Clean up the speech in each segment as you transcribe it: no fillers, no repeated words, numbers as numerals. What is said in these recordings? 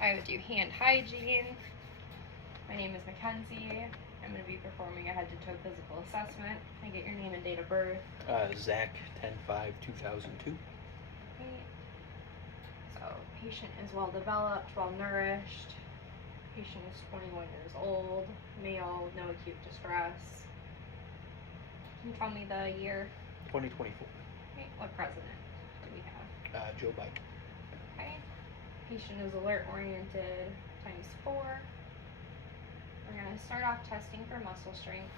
I would do hand hygiene. My name is Mackenzie. I'm going to be performing a head-to-toe physical assessment. Can I get your name and date of birth? Zach, 10/5/2002. Okay. So, patient is well-developed, well-nourished. Patient is 21 years old, male, no acute distress. Can you tell me the year? 2024. Okay. What president do we have? Joe Biden. Okay. Patient is alert-oriented ×4. We're going to start off testing for muscle strength.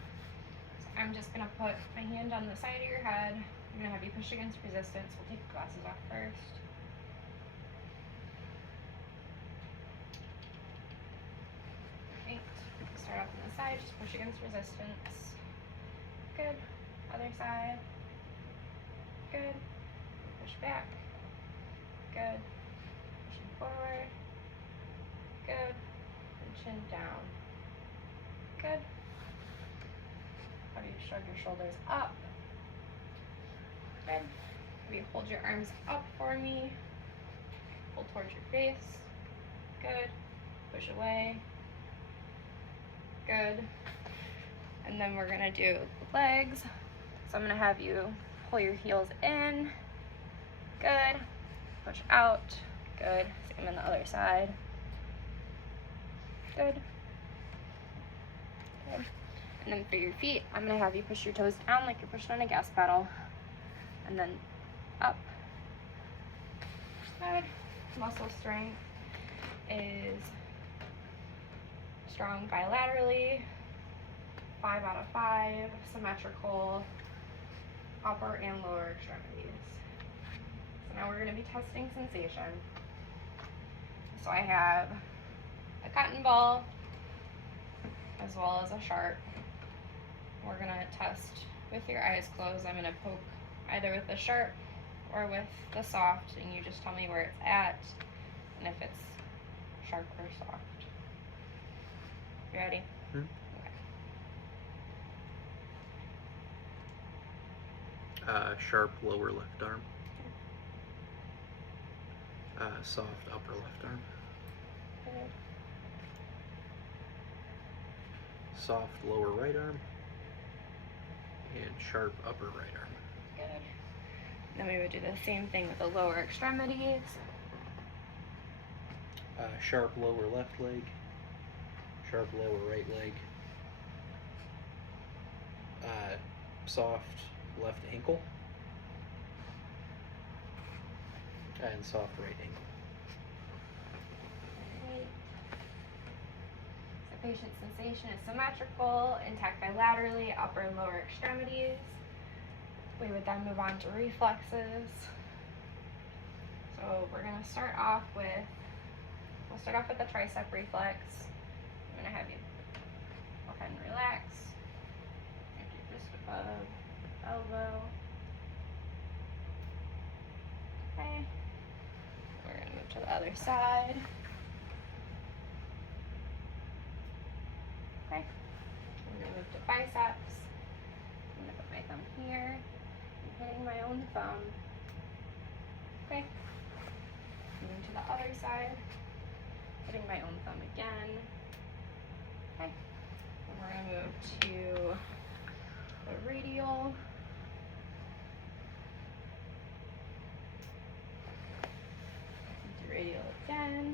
So I'm just going to put my hand on the side of your head. I'm going to have you push against resistance. We'll take the glasses off first. Okay. Start off on the side. Just push against resistance. Good. Other side. Good. Push back. Good. Pushing forward. Good. And chin down. Good. Have you shrug your shoulders up. Good. Have you hold your arms up for me. Pull towards your face. Good. Push away. Good. And then we're going to do the legs. So I'm going to have you pull your heels in. Good. Push out. Good. Same on the other side. Good. Good. And then for your feet, I'm going to have you push your toes down like you're pushing on a gas pedal. And then up. Good. Muscle strength is strong bilaterally. 5 out of 5. Symmetrical upper and lower extremities. So now we're going to be testing sensation. So I have a cotton ball as well as a sharp. We're going to test with your eyes closed. I'm going to poke either with the sharp or with the soft, and you just tell me where it's at and if it's sharp or soft. You ready? Hmm? Okay. Sharp lower left arm. Soft upper left arm. Good. Soft lower right arm. And sharp upper right arm. Good. Then we would do the same thing with the lower extremities. Sharp lower left leg. Sharp lower right leg. Soft left ankle. And soft right ankle. Right. So patient sensation is symmetrical, intact bilaterally, upper and lower extremities. We would then move on to reflexes. So we're going to start off with, we'll start off with the tricep reflex. I'm going to have you go ahead and relax. Just above elbow. Okay. We're going to move to the other side. Okay. I'm going to move to biceps. I'm going to put my thumb here. I'm hitting my own thumb. Okay. Moving to the other side. Hitting my own thumb again. Okay. And we're going to move to the radial. Radial again.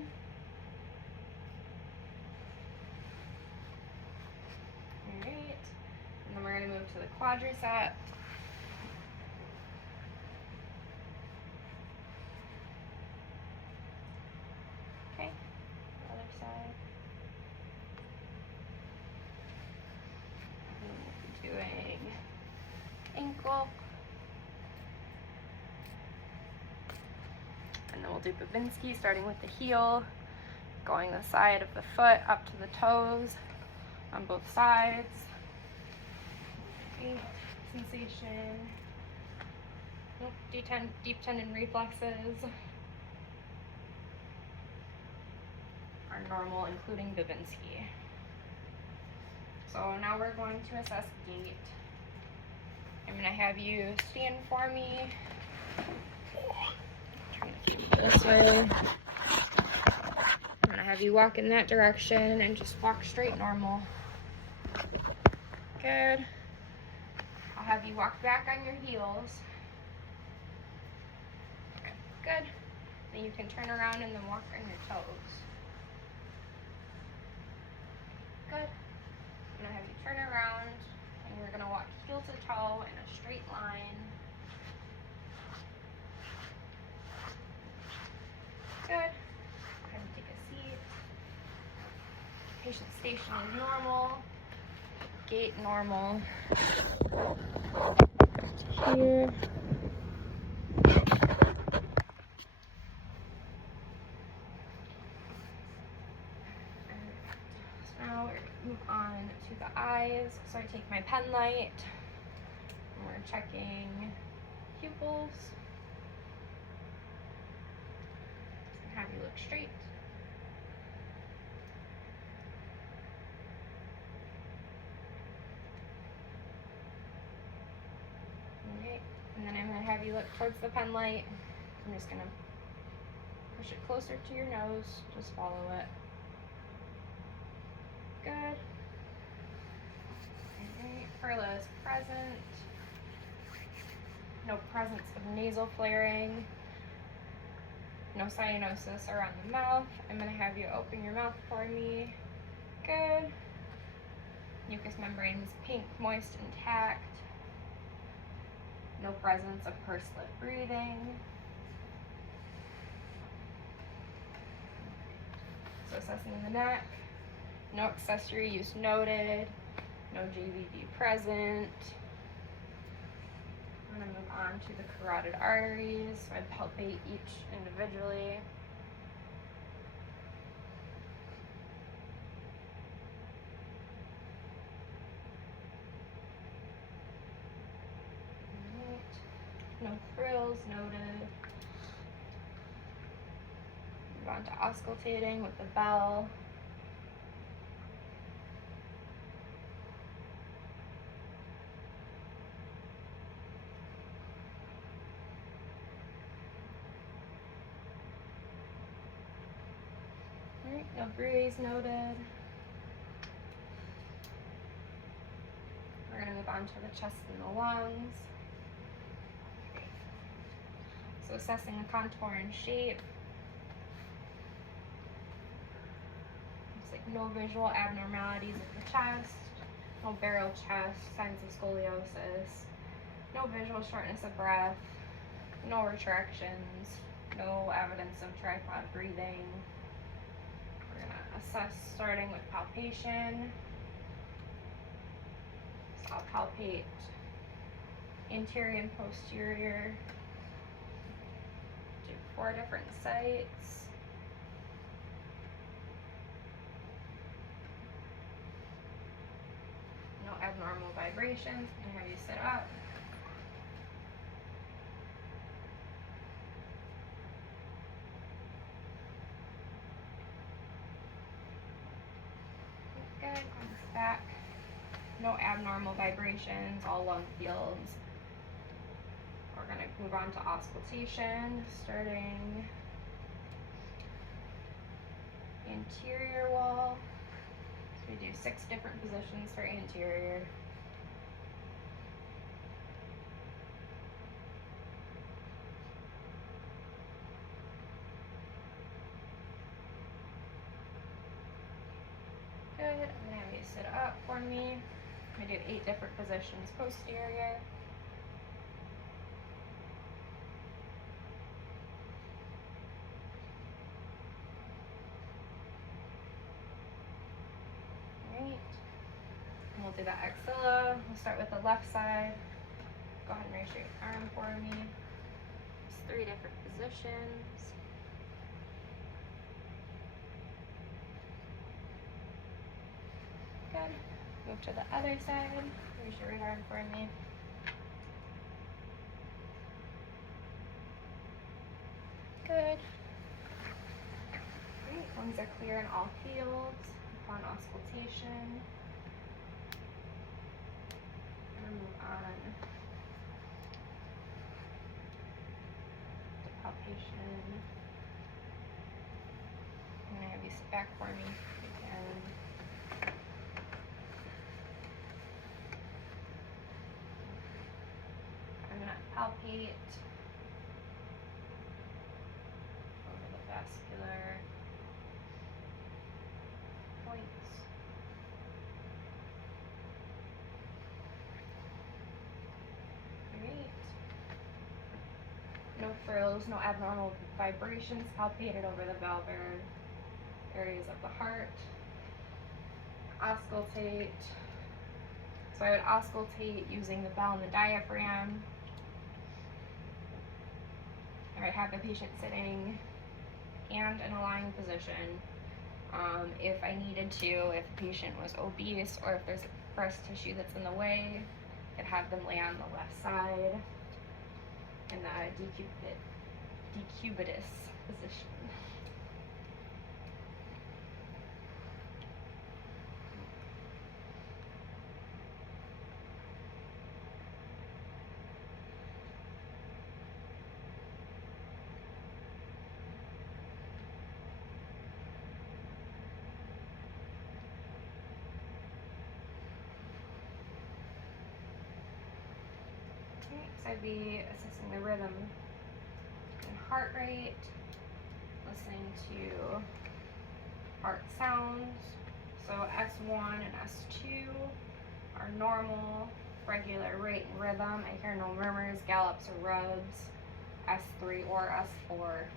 Alright. And then we're going to move to the quadricep. Okay. The other side. And we'll be doing ankle. And then we'll do Bushinski, starting with the heel, going the side of the foot up to the toes on both sides. Okay. Sensation. Nope. Deep tendon reflexes are normal, including Bushinski. So now we're going to assess gait. I'm going to have you stand for me. Turn the camera this way. I'm going to have you walk in that direction and just walk straight normal. Good. I'll have you walk back on your heels. Okay, good. Then you can turn around and then walk on your toes. Good. I'm gonna have you turn around and you're gonna walk heel to toe in a straight line. Good. Go ahead and take a seat. Patient station is normal. Gait normal. Here. So now we're going to move on to the eyes. So I take my pen light and we're checking pupils. And have you look straight. Alright, and then I'm going to have you look towards the pen light. I'm just going to push it closer to your nose. Just follow it. Good. Alright, furlough is present. No presence of nasal flaring. No cyanosis around the mouth. I'm going to have you open your mouth for me. Good. Mucous membrane is pink, moist, intact. No presence of pursed lip breathing. So assessing the neck. No accessory use noted. No JVD present. I'm going to move on to the carotid arteries. So I palpate each individually. Right. No frills noted. Move on to auscultating with the bell. Alright, no bruise noted. We're going to move on to the chest and the lungs. So assessing the contour and shape. Looks like no visual abnormalities of the chest, no barrel chest, signs of scoliosis, no visual shortness of breath, no retractions, no evidence of tripod breathing. We're going to assess starting with palpation. So I'll palpate interior and posterior. Do 4 different sites. No abnormal vibrations. I'm gonna have you sit up. Good. On this back. No abnormal vibrations. All lung fields. We're gonna move on to auscultation, starting anterior wall. So we do 6 different positions for anterior. Good. I'm gonna have you sit up for me. I'm gonna do 8 different positions posterior. Alright. And we'll do the axilla. We'll start with the left side. Go ahead and raise your arm for me. It's 3 different positions. Good. Move to the other side. Raise your right arm for me. Good. Great. Lungs are clear in all fields upon auscultation. I'm gonna move on to palpation. I'm gonna have you sit back for me if you can. I'm going to palpate over the vascular points. Great. No frills, no abnormal vibrations palpated over the valvular areas of the heart. Auscultate. So I would auscultate using the bell and the diaphragm. I would have the patient sitting and in a lying position. If I needed to, if the patient was obese or if there's breast tissue that's in the way, I'd have them lay on the left side in the decubitus position. So I'd be assessing the rhythm and heart rate, listening to heart sounds. So S1 and S2 are normal, regular rate and rhythm. I hear no murmurs, gallops, or rubs. S3 or S4.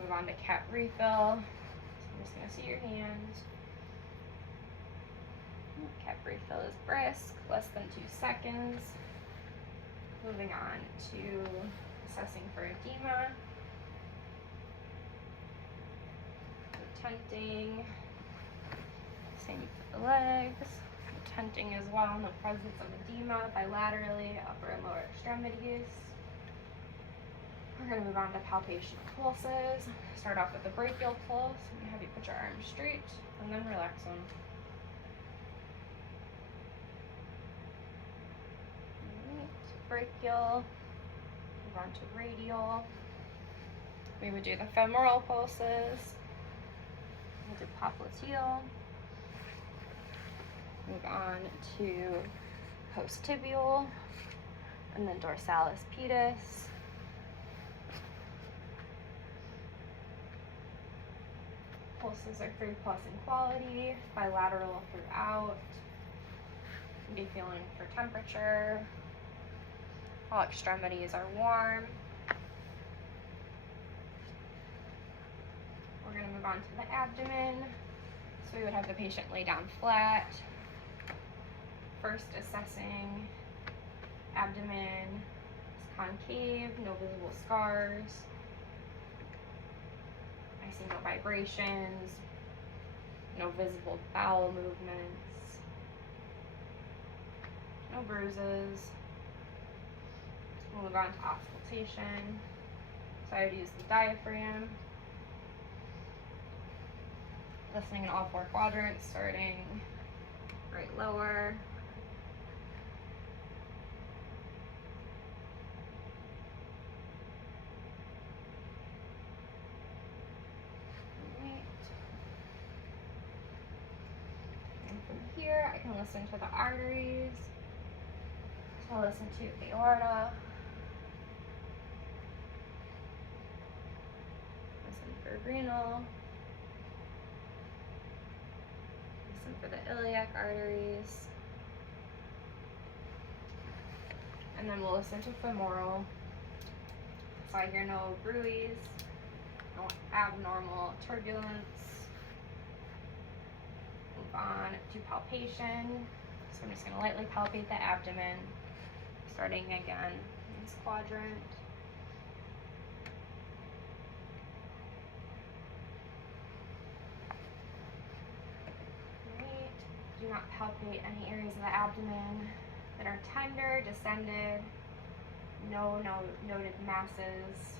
Move on to cap refill. So I'm just going to see your hands. Cap refill is brisk, less than 2 seconds. Moving on to assessing for edema. Tenting. Same for the legs. Tenting as well in the presence of edema bilaterally, upper and lower extremities. We're going to move on to palpation of pulses. Start off with the brachial pulse. I'm going to have you put your arms straight and then relax them. Brachial, move on to radial. We would do the femoral pulses. We'll do popliteal. Move on to post-tibial, and then dorsalis pedis. Pulses are 3+ in quality, bilateral throughout. Be feeling for temperature. All extremities are warm. We're going to move on to the abdomen. So we would have the patient lay down flat. First assessing abdomen is concave, no visible scars. I see no vibrations, no visible bowel movements, no bruises. We'll move on to auscultation. So I would use the diaphragm, listening in all 4 quadrants, starting right lower. Right. And from here, I can listen to the arteries. So I'll listen to aorta. For renal, listen for the iliac arteries, and then we'll listen to femoral. So I hear no bruise, no abnormal turbulence. Move on to palpation. So I'm just going to lightly palpate the abdomen, starting again in this quadrant. Do not palpate any areas of the abdomen that are tender, distended, no noted masses,